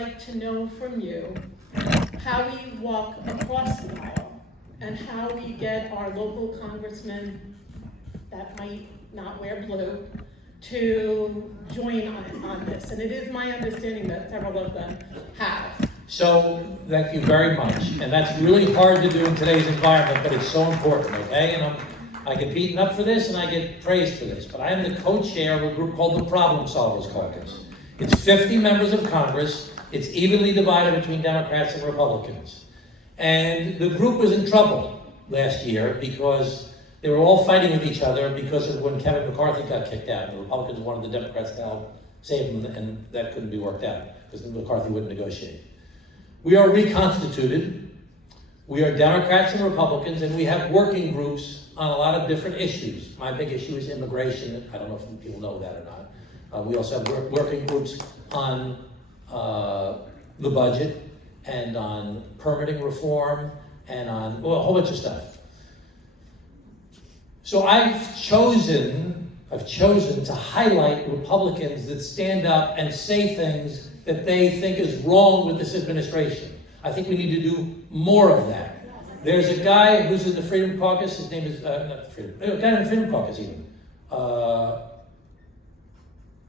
like to know from you how we walk across the aisle and how we get our local congressmen that might not wear blue to join on this. And it is my understanding that several of them have. So, thank you very much. And that's really hard to do in today's environment, but it's so important, okay? And I get beaten up for this and I get praised for this, but I am the co-chair of a group called the Problem Solvers Caucus. It's 50 members of Congress. It's evenly divided between Democrats and Republicans. And the group was in trouble last year because they were all fighting with each other because of when Kevin McCarthy got kicked out. The Republicans wanted the Democrats to help save him, and that couldn't be worked out because McCarthy wouldn't negotiate. We are reconstituted. We are Democrats and Republicans, and we have working groups on a lot of different issues. My big issue is immigration. I don't know if people know that or not. We also have working groups on the budget and on permitting reform and on a whole bunch of stuff. So I've chosen to highlight Republicans that stand up and say things that they think is wrong with this administration. I think we need to do more of that. There's a guy who's in the Freedom Caucus. His name is, not the Freedom, a guy in the Freedom Caucus even.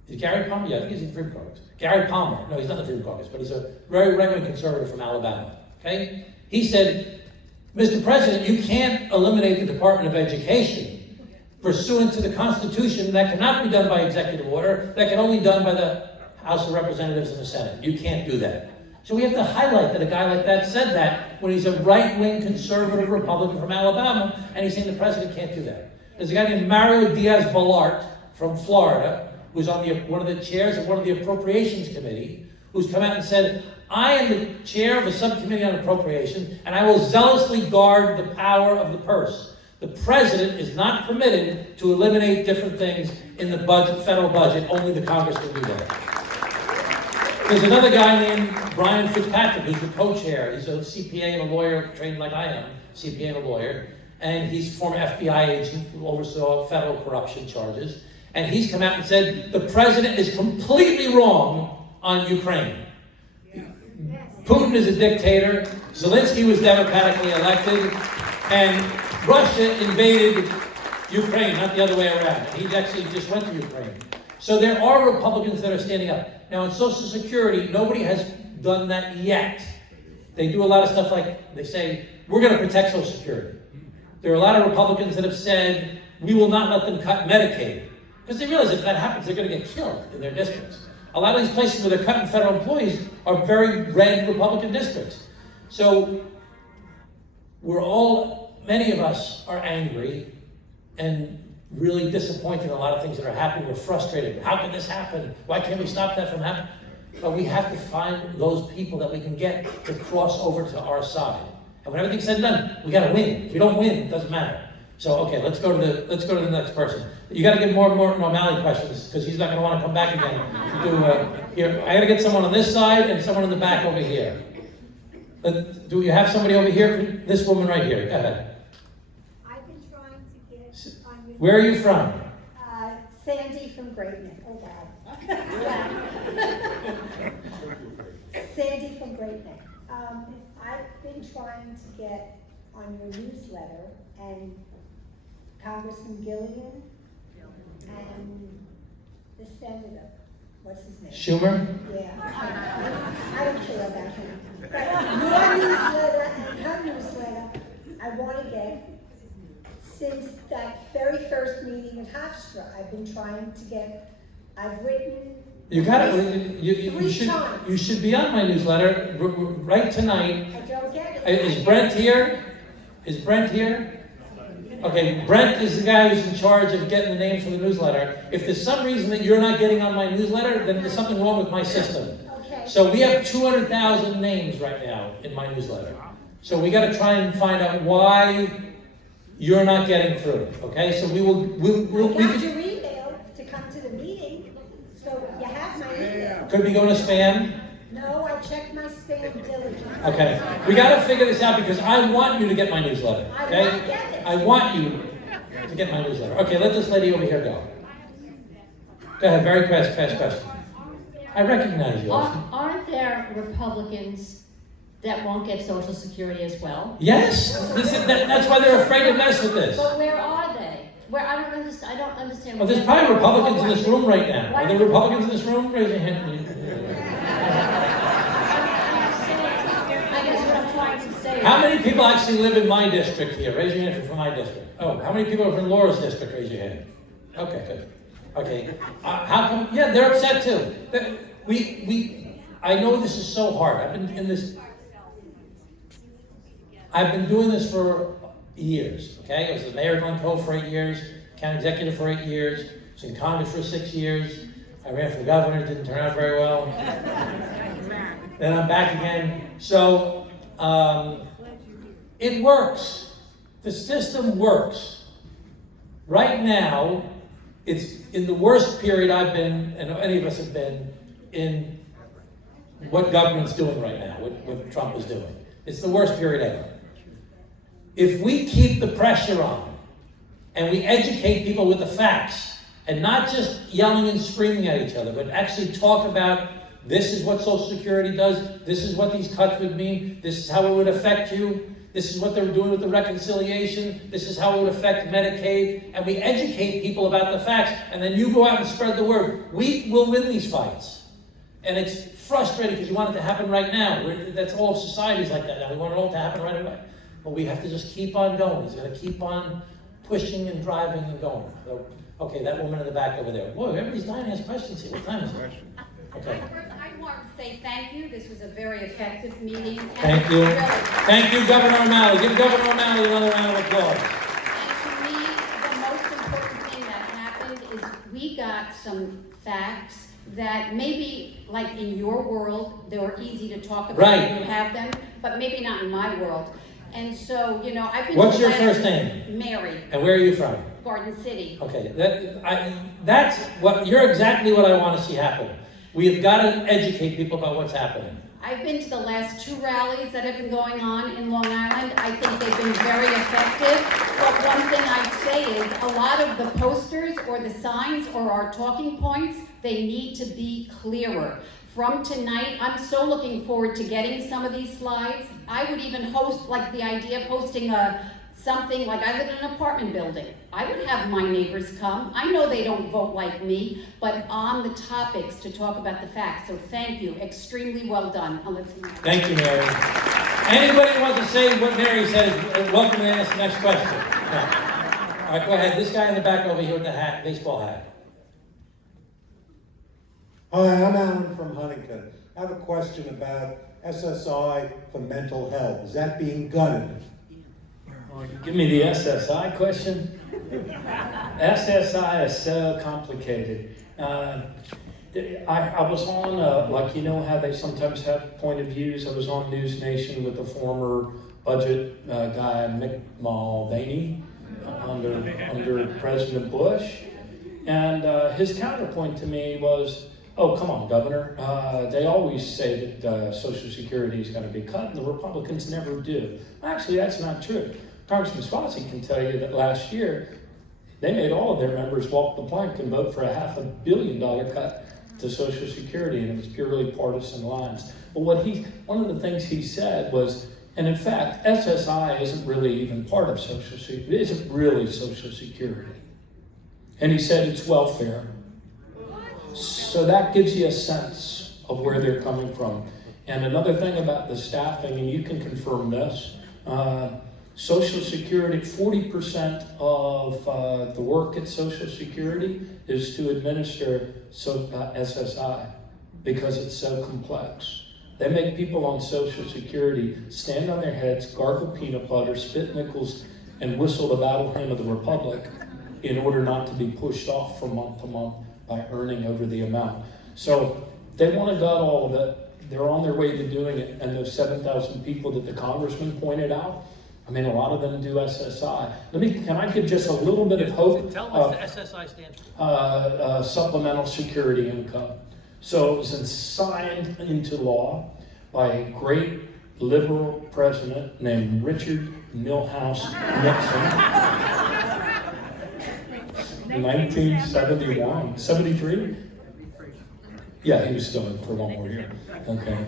Is Gary Palmer? Yeah, I think he's in the Freedom Caucus. Gary Palmer. No, he's not in the Freedom Caucus, but he's a very right-wing conservative from Alabama. Okay? He said, Mr. President, you can't eliminate the Department of Education pursuant to the Constitution. That cannot be done by executive order. That can only be done by the House of Representatives and the Senate. You can't do that. So we have to highlight that a guy like that said that when he's a right-wing conservative Republican from Alabama, and he's saying the president can't do that. There's a guy named Mario Diaz-Balart from Florida, who's on one of the chairs of one of the Appropriations Committee, who's come out and said, I am the chair of a subcommittee on appropriation, and I will zealously guard the power of the purse. The president is not permitted to eliminate different things in the budget, federal budget. Only the Congress can do that. There's another guy named Brian Fitzpatrick, who's the co-chair. He's a CPA and a lawyer, trained like I am, CPA and a lawyer. And he's a former FBI agent who oversaw federal corruption charges. And he's come out and said, the president is completely wrong on Ukraine. Putin is a dictator. Zelensky was democratically elected. And Russia invaded Ukraine, not the other way around. He actually just went to Ukraine. So there are Republicans that are standing up. Now, on Social Security, nobody has done that yet. They do a lot of stuff like, they say, we're going to protect Social Security. There are a lot of Republicans that have said, we will not let them cut Medicaid. Because they realize if that happens, they're going to get killed in their districts. A lot of these places where they're cutting federal employees are very red Republican districts. So many of us are angry and really disappointed in a lot of things that are happening. We're frustrated. How can this happen? Why can't we stop that from happening? But we have to find those people that we can get to cross over to our side. And when everything's said and done, we got to win. If you don't win, it doesn't matter. So okay, let's go to the next person. You got to get more normality questions because he's not going to want to come back again. Here, I got to get someone on this side and someone in the back over here. Do you have somebody over here? This woman right here. Go ahead. Where are you from? Sandy from Great Neck. Oh, wow. Sandy from Great Neck. I've been trying to get on your newsletter, and Congressman Gillian and the senator, what's his name? Schumer? Yeah. I don't care about him. But your newsletter and her newsletter, I want to get. Since that very first meeting in Hofstra, I've been trying to get, I've written you got it. You should be on my newsletter right tonight. I don't get it. Is Brent here? Is Brent here? Okay, Brent is the guy who's in charge of getting the names for the newsletter. If there's some reason that you're not getting on my newsletter, then there's something wrong with my system. Okay. So we have 200,000 names right now in my newsletter. So we got to try and find out why you're not getting through, okay? So I got your email to come to the meeting, so you have my email. Could be going to spam. No, I checked my spam diligently. Okay, we got to figure this out because I want you to get my newsletter, okay? I want to get it. I want you to get my newsletter. Okay, let this lady over here go. Go ahead, very fast question. I recognize you. Aren't there Republicans that won't get Social Security as well? Yes, that's why they're afraid to mess with this. But where are they? Where I don't understand. Well, there's probably Republicans in this room right now. Why- Are there Republicans in this room? Raise your hand. I guess what I'm trying to say. How many people actually live in my district here? Raise your hand if you're from my district. Oh, how many people are from Laura's district? Raise your hand. Okay, good. Okay. How come? Yeah, they're upset too. I know this is so hard. I've been doing this for years, okay? I was the mayor of Glen Cove for 8 years, county executive for 8 years, was in Congress for 6 years. I ran for governor, didn't turn out very well. Then I'm back again. So, it works. The system works. Right now, it's in the worst period I've been, and any of us have been, in what government's doing right now, what Trump is doing. It's the worst period ever. If we keep the pressure on, and we educate people with the facts, and not just yelling and screaming at each other, but actually talk about this is what Social Security does, this is what these cuts would mean, this is how it would affect you, this is what they're doing with the reconciliation, this is how it would affect Medicaid, and we educate people about the facts, and then you go out and spread the word. We will win these fights. And it's frustrating because you want it to happen right now. That's all of society's like that now. We want it all to happen right away. But we have to just keep on going. He's got to keep on pushing and driving and going. So, okay, that woman in the back over there. Whoa, everybody's dying to ask questions here. What time is it? Okay. I want to say thank you. This was a very effective meeting. Thank you. Thank you, Governor O'Malley. Give Governor O'Malley another round of applause. And to me, the most important thing that happened is we got some facts that maybe, like in your world, they were easy to talk about. Right. You have them, but maybe not in my world. And so, you know, I've been. What's to your Atlanta- first name? Mary, And where are you from? Garden City. Okay, that's what, you're exactly what I want to see happen. We have got to educate people about what's happening. I've been to the last 2 rallies that have been going on in Long Island. I think they've been very effective. But one thing I'd say is a lot of the posters or the signs or our talking points, they need to be clearer. From tonight, I'm so looking forward to getting some of these slides. I would even host, like the idea of hosting something, like I live in an apartment building. I would have my neighbors come. I know they don't vote like me, but on the topics to talk about the facts. So thank you, extremely well done. Thank you, Mary. Anybody want to say what Mary said? Welcome to ask the next question. No. All right, go ahead. This guy in the back over here with the hat, baseball hat. Hi, I'm Alan from Huntington. I have a question about SSI for mental health. Is that being gutted? Oh, you give me the SSI question? SSI is so complicated. I was on, like, you know how they sometimes have point of views? I was on News Nation with the former budget guy, Mick Mulvaney, under President Bush. And his counterpoint to me was, oh, come on, Governor. They always say that Social Security is going to be cut, and the Republicans never do. Actually, that's not true. Congressman Suozzi can tell you that last year, they made all of their members walk the plank and vote for a $500 million cut to Social Security, and it was purely partisan lines. But one of the things he said was, and in fact, SSI isn't really even part of Social Security. It isn't really Social Security. And he said it's welfare. So that gives you a sense of where they're coming from. And another thing about the staffing, and you can confirm this, Social Security, 40% of the work at Social Security is to administer SSI because it's so complex. They make people on Social Security stand on their heads, gargle peanut butter, spit nickels, and whistle the battle hymn of the Republic in order not to be pushed off from month to month by earning over the amount. So they want to gut all of it. They're on their way to doing it. And those 7,000 people that the congressman pointed out, I mean, a lot of them do SSI. Can I give just a little bit of hope? Tell them what the SSI stands for. Supplemental security income. So it was signed into law by a great liberal president named Richard Milhouse Nixon in 1971, 73? Yeah, he was still in for one more year. Okay.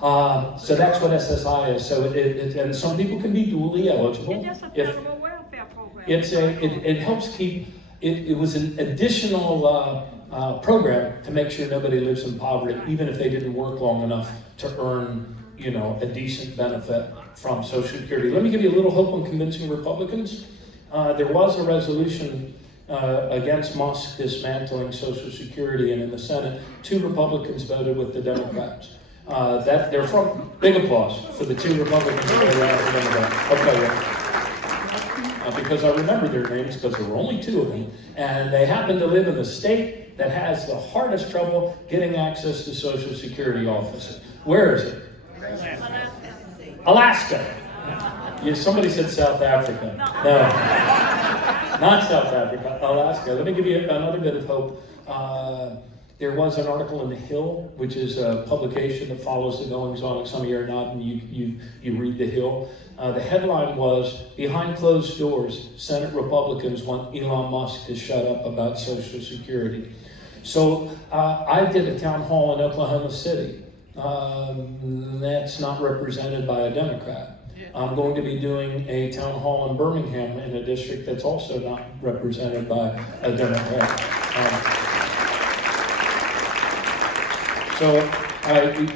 So that's what SSI is. So and some people can be dually eligible. It's just a If federal welfare program. it helps keep, it was an additional program to make sure nobody lives in poverty, even if they didn't work long enough to earn, a decent benefit from Social Security. Let me give you a little hope on convincing Republicans. There was a resolution against Musk dismantling Social Security, and in the Senate, 2 Republicans voted with the Democrats. They're from, big applause for the 2 Republicans that voted with the Democrats. Okay, because I remember their names because there were only 2 of them, and they happen to live in the state that has the hardest trouble getting access to Social Security offices. Where is it? Alaska. Yeah, somebody said South Africa. No, not South Africa, Alaska. Let me give you another bit of hope. There was an article in The Hill, which is a publication that follows the goings-on. Some of you are not, and you read The Hill. The headline was, "Behind closed doors, Senate Republicans want Elon Musk to shut up about Social Security." So I did a town hall in Oklahoma City. That's not represented by a Democrat. I'm going to be doing a town hall in Birmingham in a district that's also not represented by a Democrat. So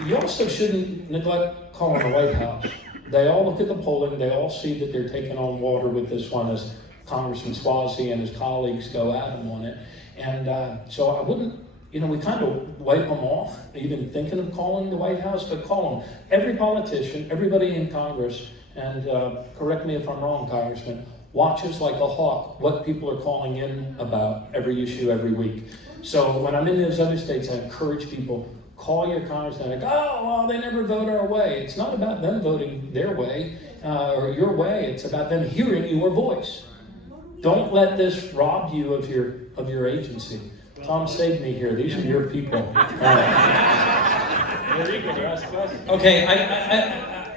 you also shouldn't neglect calling the White House. They all look at the polling, they all see that they're taking on water with this one as Congressman Suozzi and his colleagues go at him on it. And so I wouldn't, we kind of wipe them off, even thinking of calling the White House, but call them. Every politician, everybody in Congress, and correct me if I'm wrong, Congressman, watches like a hawk what people are calling in about every issue every week. So when I'm in those other states, I encourage people, call your congressman and go, "Oh, well, they never vote our way." It's not about them voting their way or your way. It's about them hearing your voice. Don't let this rob you of your agency. Tom saved me here. These are your people. Okay,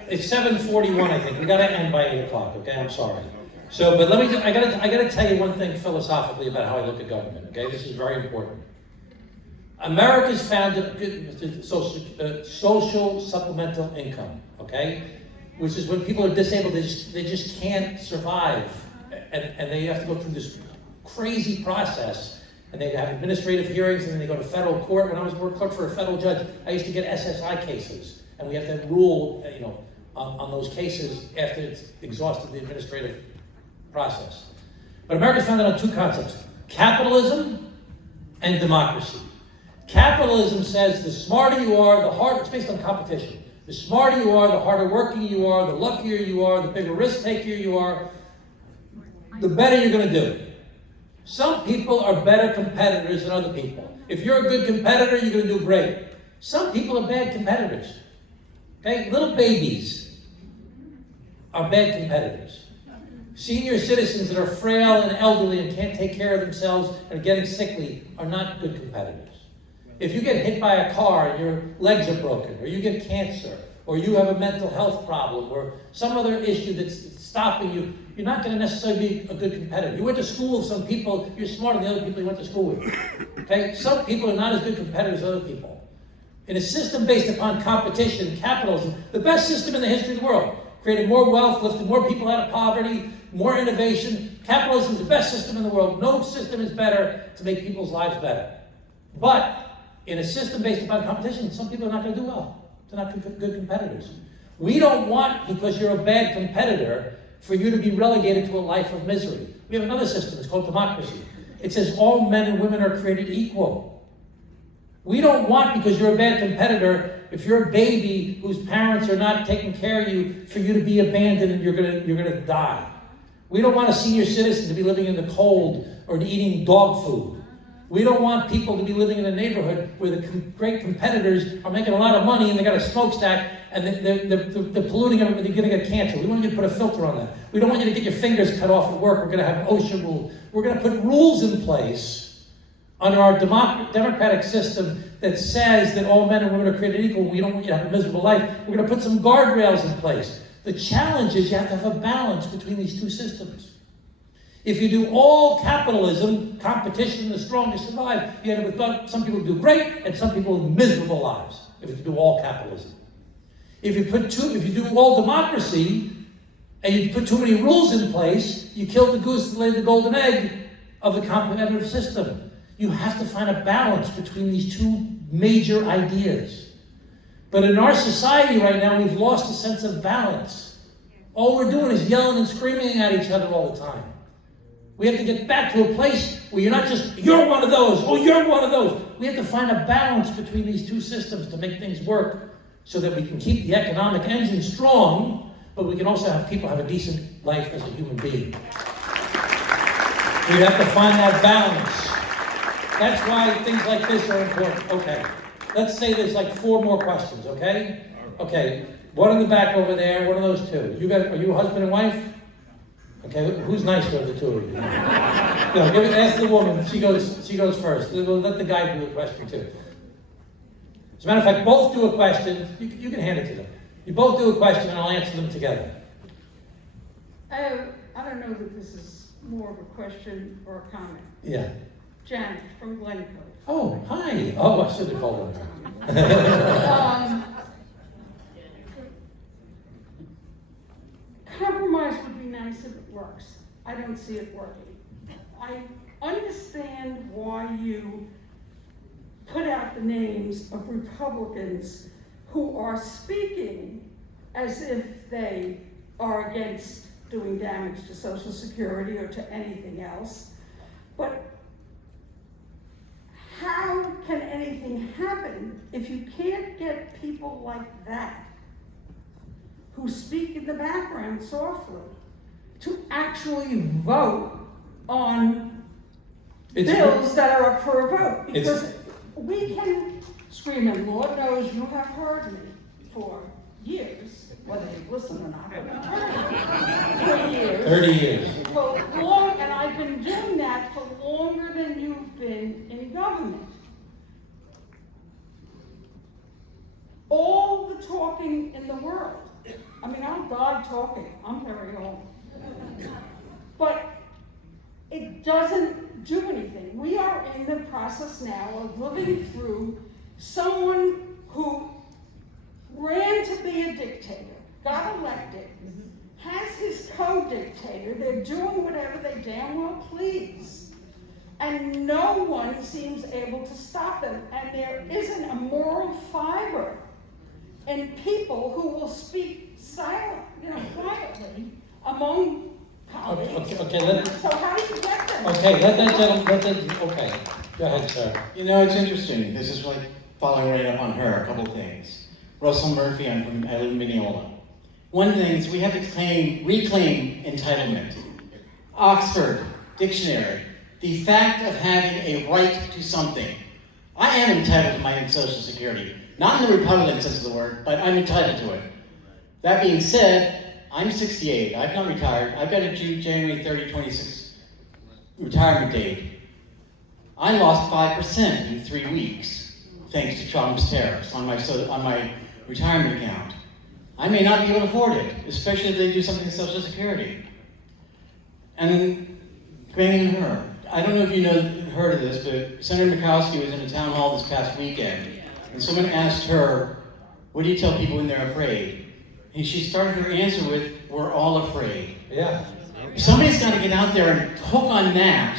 it's 7:41, I think. We gotta end by 8 o'clock, okay? I'm sorry. So, but let me, I gotta tell you one thing philosophically about how I look at government, okay? This is very important. America's founded social supplemental income, okay? Which is when people are disabled, they just can't survive. And they have to go through this crazy process. And they have administrative hearings, and then they go to federal court. When I was work clerk for a federal judge, I used to get SSI cases. And we have to rule, on those cases after it's exhausted the administrative process. But America's founded on 2 concepts: capitalism and democracy. Capitalism says the smarter you are, it's based on competition. The smarter you are, the harder working you are, the luckier you are, the bigger risk taker you are, the better you're going to do. Some people are better competitors than other people. If you're a good competitor, you're going to do great. Some people are bad competitors. Okay? Little babies are bad competitors. Senior citizens that are frail and elderly and can't take care of themselves and are getting sickly are not good competitors. If you get hit by a car and your legs are broken, or you get cancer, or you have a mental health problem, or some other issue that's stopping you, you're not going to necessarily be a good competitor. You went to school with some people, you're smarter than the other people you went to school with. Okay? Some people are not as good competitors as other people. In a system based upon competition, capitalism, the best system in the history of the world, created more wealth, lifted more people out of poverty, more innovation. Capitalism is the best system in the world. No system is better to make people's lives better. But in a system based upon competition, some people are not going to do well. They're not good competitors. We don't want, because you're a bad competitor, for you to be relegated to a life of misery. We have another system, it's called democracy. It says all men and women are created equal. We don't want, because you're a bad competitor, if you're a baby whose parents are not taking care of you, for you to be abandoned and you're gonna die. We don't want a senior citizen to be living in the cold or eating dog food. We don't want people to be living in a neighborhood where the great competitors are making a lot of money and they got a smokestack and they're polluting everything, they're going to get cancer. We want you to put a filter on that. We don't want you to get your fingers cut off at work. We're going to have OSHA rules. We're going to put rules in place under our democratic system that says that all men and women are created equal. We don't want you to have a miserable life. We're going to put some guardrails in place. The challenge is you have to have a balance between these 2 systems. If you do all capitalism, competition, the strongest survive, you end up with some people do great and some people with miserable lives, if you do all capitalism. If you do all democracy, and you put too many rules in place, you kill the goose that laid the golden egg of the competitive system. You have to find a balance between these two major ideas. But in our society right now, we've lost a sense of balance. All we're doing is yelling and screaming at each other all the time. We have to get back to a place where you're not just, you're one of those, oh, you're one of those. We have to find a balance between these two systems to make things work so that we can keep the economic engine strong, but we can also have people have a decent life as a human being. We have to find that balance. That's why things like this are important. Okay, let's say there's like 4 more questions, okay? Okay, one in the back over there, one of those two. Are you husband and wife? Okay, who's nicer of the two of you? No, ask the woman, she goes first. We'll let the guy do a question too. As a matter of fact, both do a question, you can hand it to them. You both do a question and I'll answer them together. I don't know that this is more of a question or a comment. Yeah. Janet from Glencoe. Oh, hi. Oh, I should have called her. Compromise would be nice if it works. I don't see it working. I understand why you put out the names of Republicans who are speaking as if they are against doing damage to Social Security or to anything else. But how can anything happen if you can't get people like that, who speak in the background softly, to actually vote on bills that are up for a vote? Because we can scream, and Lord knows you have heard me for years, whether you've listened or not, but you've heard me for years. 30 years. For long, and I've been doing that for longer than you've been in government. All the talking in the world. I mean, I'll die talking. I'm very old. But it doesn't do anything. We are in the process now of living through someone who ran to be a dictator, got elected, has his co-dictator, they're doing whatever they damn well please. And no one seems able to stop them. And there isn't a moral fiber in people who will speak quietly among colleagues. Okay, So how do you get them? okay, let that gentleman, okay. Go ahead, sir. You know, it's interesting. This is like following right up on her, a couple of things. Russell Murphy, I live in Mineola. One thing is we have to reclaim entitlement. Oxford Dictionary, the fact of having a right to something. I am entitled to my own Social Security. Not in the Republican sense of the word, but I'm entitled to it. That being said, I'm 68. I've not retired. I've got a January 30, 26 retirement date. I lost 5% in 3 weeks, thanks to Trump's tariffs on my retirement account. I may not be able to afford it, especially if they do something to Social Security. And banging her. I don't know if you heard of this, but Senator Murkowski was in a town hall this past weekend, and someone asked her, "What do you tell people when they're afraid?" And she started her answer with, "We're all afraid." Yeah. Somebody's got to get out there and hook on that,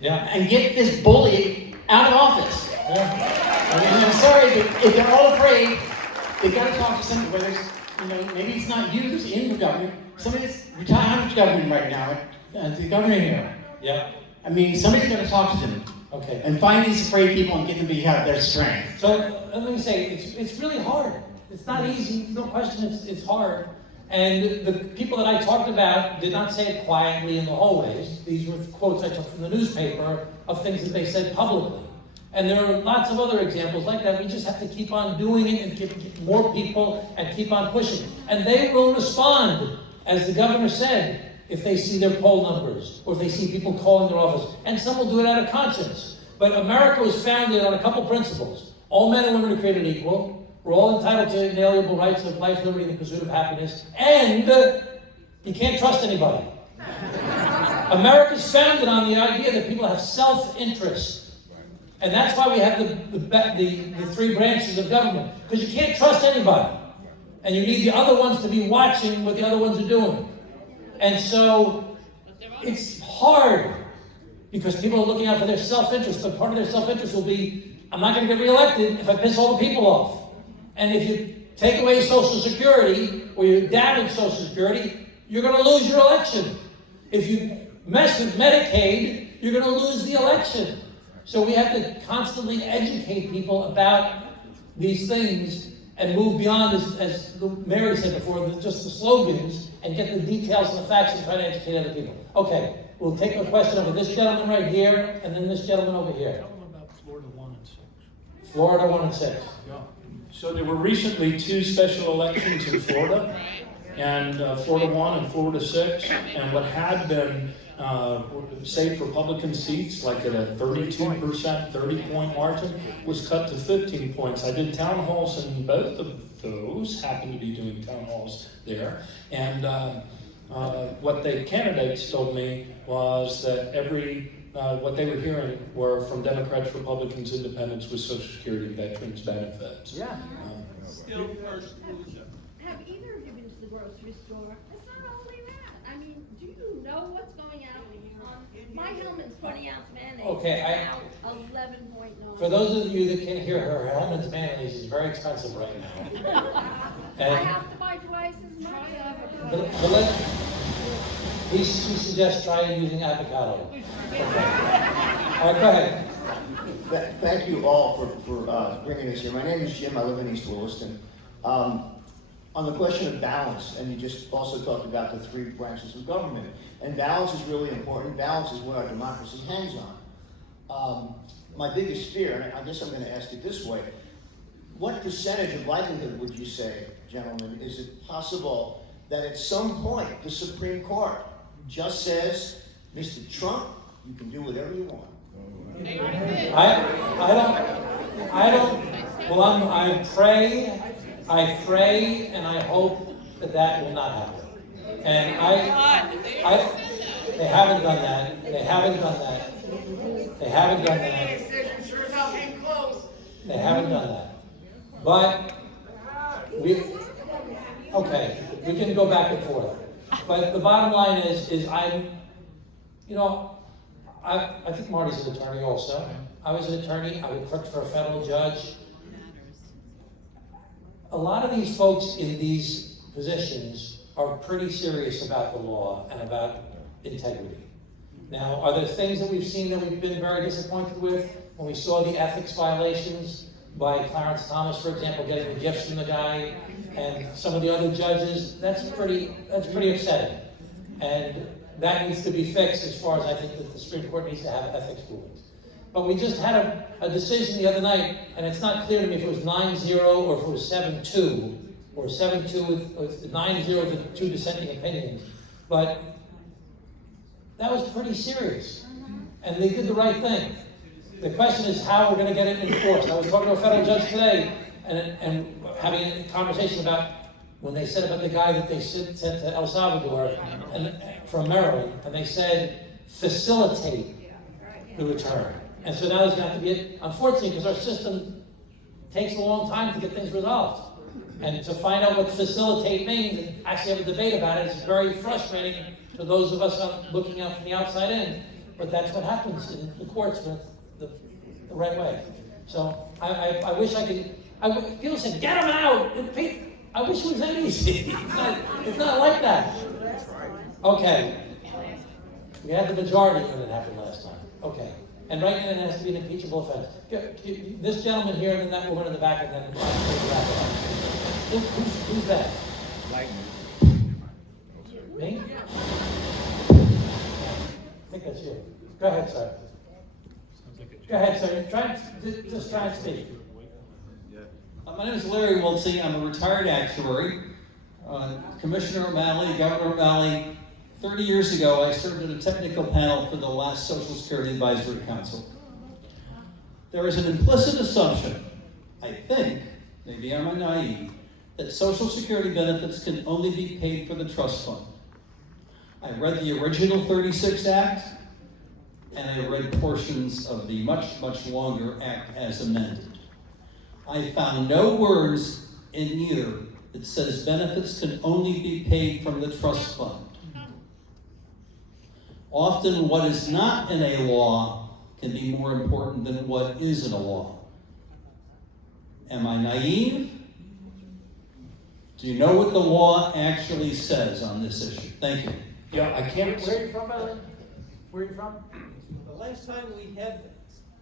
Yeah. and get this bully out of office. Yeah. I mean, I'm sorry, but if they're all afraid, they've got to talk to somebody, whether it's, maybe it's not you who's in the government, somebody's retired out of government right now, the governor here. Yeah. I mean, somebody's got to talk to them Okay. and find these afraid people and get them to have their strength. So let me say, it's really hard. It's not easy, no question, it's hard. And the people that I talked about did not say it quietly in the hallways. These were quotes I took from the newspaper of things that they said publicly. And there are lots of other examples like that. We just have to keep on doing it and get more people and keep on pushing. And they will respond, as the governor said, if they see their poll numbers or if they see people calling their office. And some will do it out of conscience. But America was founded on a couple principles. All men and women are created equal. We're all entitled to inalienable rights of life, liberty, and the pursuit of happiness. And you can't trust anybody. America's founded on the idea that people have self-interest. And that's why we have the three branches of government. Because you can't trust anybody. And you need the other ones to be watching what the other ones are doing. And so it's hard because people are looking out for their self-interest, but part of their self-interest will be, I'm not going to get reelected if I piss all the people off. And if you take away Social Security or you damage Social Security, you're going to lose your election. If you mess with Medicaid, you're going to lose the election. So we have to constantly educate people about these things and move beyond, as Mary said before, just the slogans, and get the details and the facts and try to educate other people. Okay, we'll take a question over this gentleman right here, and then this gentleman over here. Tell them about Florida 1 and 6. Florida 1 and 6. Yeah. So there were recently 2 special elections in Florida, and Florida 1 and Florida 6, and what had been safe Republican seats, like at a 32%, 30-point margin, was cut to 15 points. I did town halls in both of those, happened to be doing town halls there, and what the candidates told me was that what they were hearing were from Democrats, Republicans, Independents with Social Security and veterans benefits. Yeah. Still first loser. Have either of you been to the grocery store? It's not only that. I mean, do you know what's going out? My Hellman's 20-ounce mayonnaise Okay, is now 11.9. For those of you that can't hear her, Hellman's mayonnaise is very expensive right now. I And have to buy twice as much. he suggests trying using avocado. Okay. All right, go ahead. Thank you all for bringing this here. My name is Jim. I live in East Williston. On the question of balance, and you just also talked about the 3 branches of government, and balance is really important. Balance is what our democracy hangs on. My biggest fear, and I guess I'm going to ask it this way, what percentage of likelihood would you say, gentlemen, is it possible that at some point the Supreme Court just says, Mr. Trump, you can do whatever you want? I pray and I hope that will not happen. And they haven't done that. They haven't done that. They haven't done that. But we can go back and forth. But the bottom line is I think Marty's an attorney also. I was an attorney. I would clerk for a federal judge. A lot of these folks in these positions are pretty serious about the law and about integrity. Now, are there things that we've seen that we've been very disappointed with? When we saw the ethics violations by Clarence Thomas, for example, getting the gifts from the guy, and some of the other judges, that's pretty upsetting. And that needs to be fixed as far as I think that the Supreme Court needs to have ethics rulings. But we just had a decision the other night, and it's not clear to me if it was 9-0 or if it was 7-2, or 7-2 with 9-0 with 2 dissenting opinions. But that was pretty serious. And they did the right thing. The question is how we're going to get it enforced. I was talking to a federal judge today, and having a conversation about when they said about the guy that they sent to El Salvador and from Maryland, and they said facilitate the return. And so now there's going to have to be, unfortunately, because our system takes a long time to get things resolved. And to find out what facilitate means and actually have a debate about it is very frustrating to those of us looking out from the outside in. But that's what happens in the courts with the right way. So I wish I could, people said, get them out! I wish it was that easy. It's not like that. Okay. We had the majority when it happened last time. Okay. And right now it has to be an impeachable offense. This gentleman here and then that woman in the back and then who's that? Me? I think that's you. Go ahead, sir. Go ahead, sir. Just try and speak. My name is Larry Wiltsey. I'm a retired actuary. Commissioner O'Malley, Governor O'Malley, 30 years ago, I served in a technical panel for the last Social Security Advisory Council. There is an implicit assumption, I think, maybe I'm naive, that Social Security benefits can only be paid for the trust fund. I read the original 36 Act, and I read portions of the much, much longer Act as amended. I found no words in either that says benefits can only be paid from the trust fund. Often what is not in a law can be more important than what is in a law. Am I naive? Do you know what the law actually says on this issue? Thank you. Yeah, I can't. Where are you from, Ellen? Where are you from? The last time we had,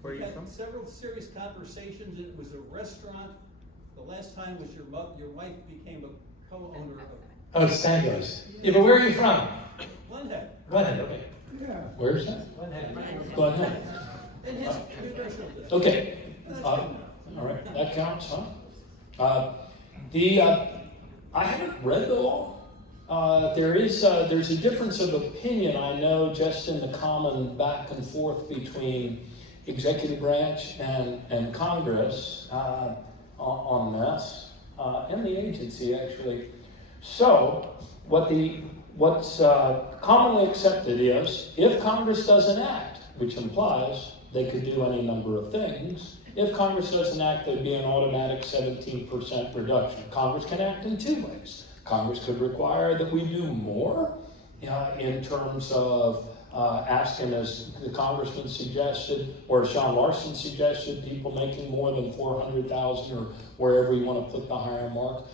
Where are you had from? several serious conversations, and it was a restaurant. The last time was your wife became a co-owner of Oh, it's Stangos. Yeah, but where are you from? Glenhead. Glenhead, okay. Where's that? Glenhead. In his congressional district. Okay. All right, that counts, huh? I haven't read the law. There's a difference of opinion, I know, just in the common back and forth between executive branch and Congress on this, and the agency, actually. So, what's commonly accepted is, if Congress doesn't act, which implies they could do any number of things, if Congress doesn't act, there'd be an automatic 17% reduction. Congress can act in two ways. Congress could require that we do more in terms of asking, as the congressman suggested, or Sean Larson suggested, people making more than $400,000 or wherever you want to put the higher mark.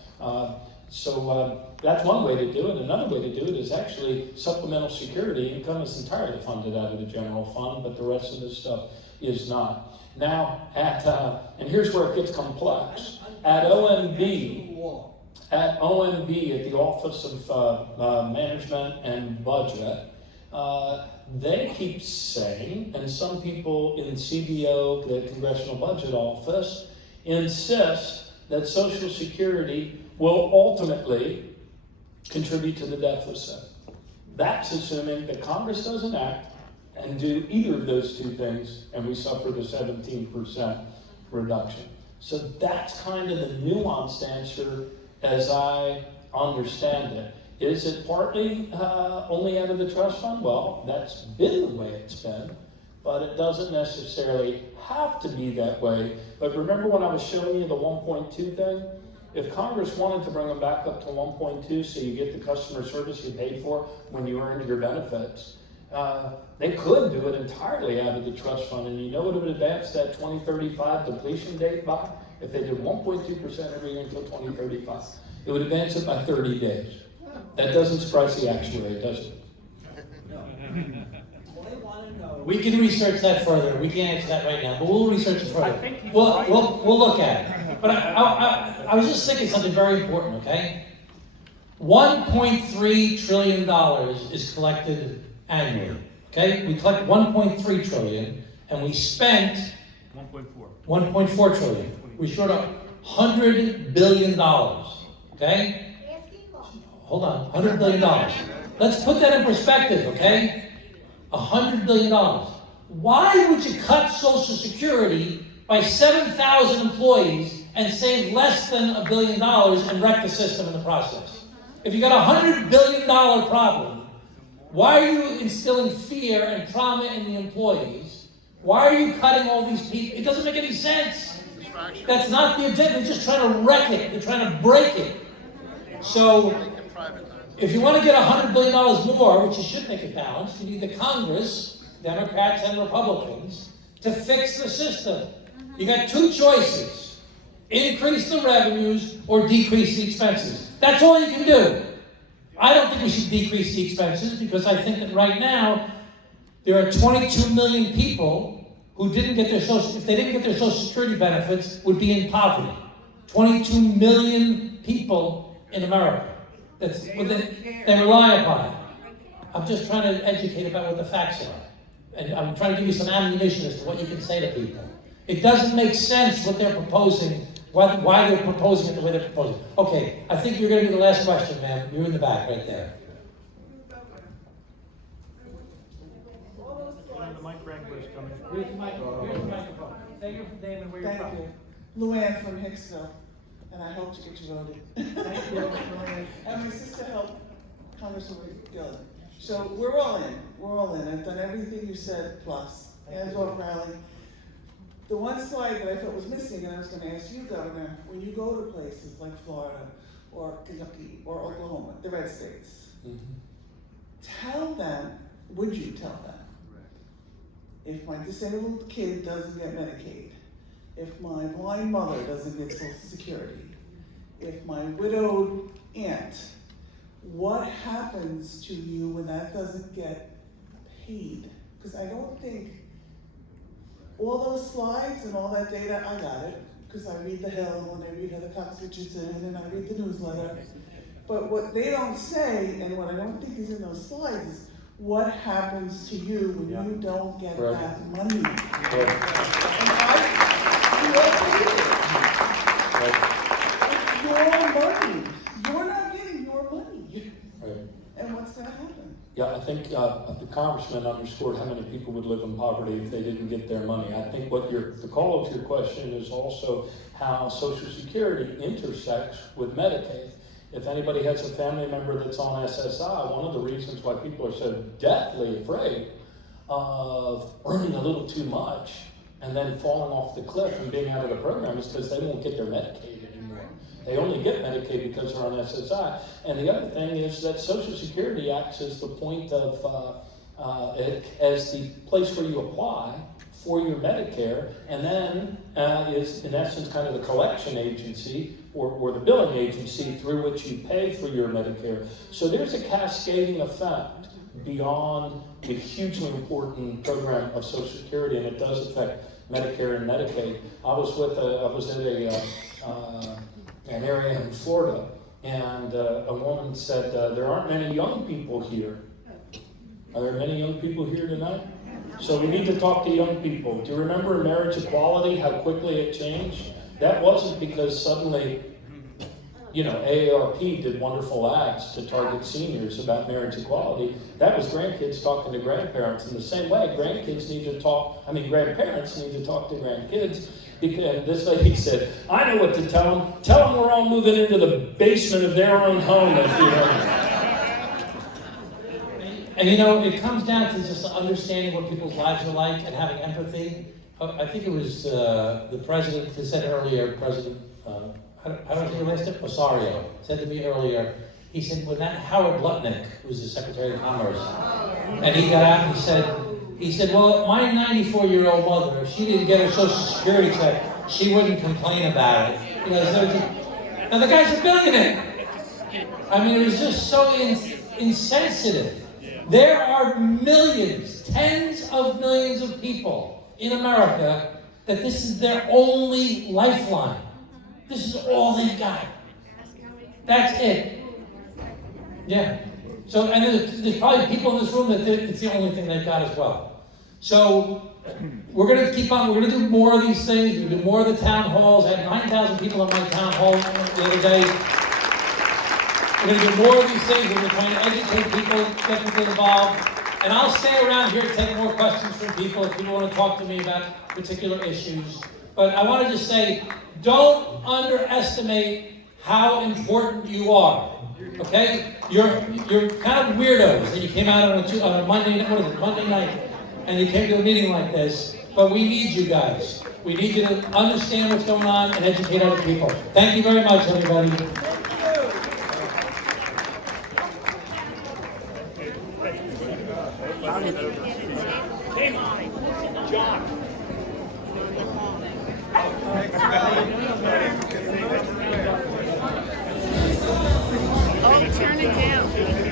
So that's one way to do it. Another way to do it is actually supplemental security income is entirely funded out of the general fund, but the rest of this stuff is not. Now, and here's where it gets complex. At OMB, at the Office of Management and Budget, they keep saying, and some people in CBO, the Congressional Budget Office, insist that Social Security will ultimately contribute to the deficit. That's assuming that Congress doesn't act and do either of those two things, and we suffer the 17% reduction. So that's kind of the nuanced answer as I understand it. Is it partly only out of the trust fund? Well, that's been the way it's been, but it doesn't necessarily have to be that way. But remember when I was showing you the 1.2 thing? If Congress wanted to bring them back up to 1.2 so you get the customer service you paid for when you earned your benefits, they could do it entirely out of the trust fund. And you know what it would advance that 2035 depletion date by? If they did 1.2% every year until 2035, it would advance it by 30 days. That doesn't surprise the actuary, does it? We can research that further. We can't answer that right now, but we'll research it further. We'll look at it. But I was just thinking something very important, okay? $1.3 trillion is collected annually, okay? We collect $1.3 trillion, and we spent 1.4 trillion. We short up $100 billion, okay? Hold on, $100 billion. Let's put that in perspective, okay? $100 billion. Why would you cut Social Security by 7,000 employees and save less than $1 billion and wreck the system in the process? If you got a $100 billion problem, why are you instilling fear and trauma in the employees? Why are you cutting all these people? It doesn't make any sense. That's not the objective. They're just trying to wreck it. They're trying to break it. So, if you want to get $100 billion more, which you should make it balanced, you need the Congress, Democrats and Republicans, to fix the system. You got two choices. Increase the revenues or decrease the expenses. That's all you can do. I don't think we should decrease the expenses because I think that right now there are 22 million people who didn't get their if they didn't get their Social Security benefits, would be in poverty. 22 million people in America. They rely upon it. I'm just trying to educate about what the facts are. And I'm trying to give you some ammunition as to what you can say to people. It doesn't make sense what they're proposing, why they're proposing it the way they're proposing. Okay, I think you're going to be the last question, ma'am. You're in the back right there. Here's the microphone. Say your name and where you're from. Thank you. Luann from Hicksville, and I hope to get you voted. Thank you, Luann. And my sister helped Congresswoman Gillen. So we're all in. I've done everything you said, plus, hands off rally. The one slide that I thought was missing, and I was gonna ask you, Governor, when you go to places like Florida, or Kentucky, or Oklahoma, the red states, tell them, would you tell them, if my disabled kid doesn't get Medicaid, if my blind mother doesn't get Social Security, if my widowed aunt, what happens to you when that doesn't get paid? Because I don't think all those slides and all that data, I got it, because I read The Hill and I read Heather Cox Richardson and I read the newsletter. But what they don't say, and what I don't think is in those slides, is what happens to you when you don't get that money. It's your money. You're not getting your money. And what's gonna happen? Yeah, I think the congressman underscored how many people would live in poverty if they didn't get their money. I think what the call to your question is also how Social Security intersects with Medicaid. If anybody has a family member that's on SSI, one of the reasons why people are so deathly afraid of earning a little too much and then falling off the cliff and being out of the program is because they won't get their Medicaid anymore. They only get Medicaid because they're on SSI. And the other thing is that Social Security acts as the point of, as the place where you apply for your Medicare, and then is in essence kind of the collection agency or the billing agency through which you pay for your Medicare. So there's a cascading effect beyond the hugely important program of Social Security, and it does affect Medicare and Medicaid. I was at an area in Florida, and a woman said, there aren't many young people here. Are there many young people here tonight? So we need to talk to young people. Do you remember marriage equality, how quickly it changed? That wasn't because suddenly, AARP did wonderful ads to target seniors about marriage equality. That was grandkids talking to grandparents. In the same way, grandparents need to talk to grandkids. Because this lady said, I know what to tell them. Tell them we're all moving into the basement of their own home. And it comes down to just understanding what people's lives are like and having empathy. I think it was the president who said earlier, how do I say your last name? Osorio, said to me earlier, he said, when that Howard Lutnick, who was the Secretary of Commerce, and he got out and he said, well, my 94-year-old mother, if she didn't get her Social Security check, she wouldn't complain about it. Now the guy's a billionaire. I mean, it was just so insensitive. There are millions, tens of millions of people in America that this is their only lifeline. This is all they've got. That's it. Yeah. So, and there's probably people in this room that it's the only thing they've got as well. So, we're going to keep on. We're going to do more of these things. We're going to do more of the town halls. I had 9,000 people at my town hall the other day. We're going to do more of these things. We're going to try to educate people, get people involved. And I'll stay around here to take more questions from people if you want to talk to me about particular issues. But I want to just say, don't underestimate how important you are. Okay? You're kind of weirdos that you came out on a Monday night, and you came to a meeting like this. But we need you guys. We need you to understand what's going on and educate other people. Thank you very much, everybody. John. Oh, turn it down.